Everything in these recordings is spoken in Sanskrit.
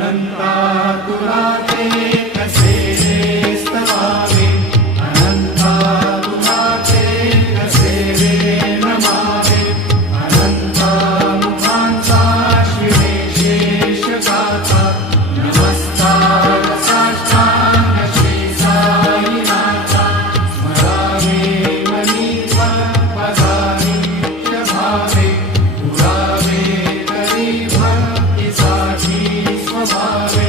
अनन्तातुराते कसे पुरावे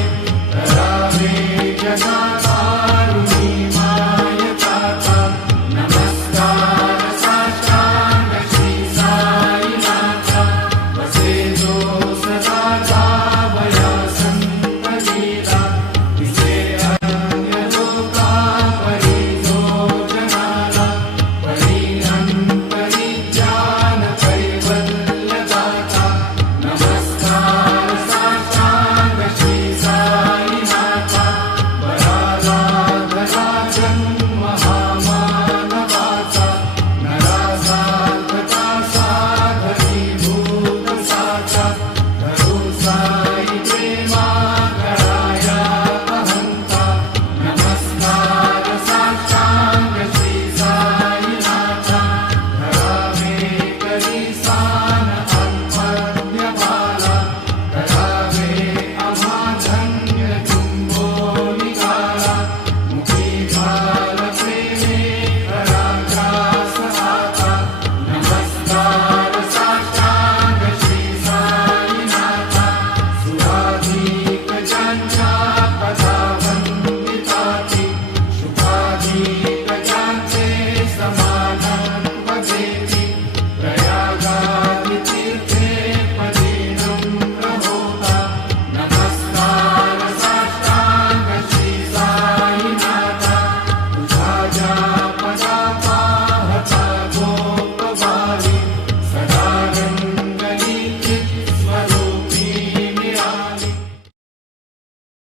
Samara.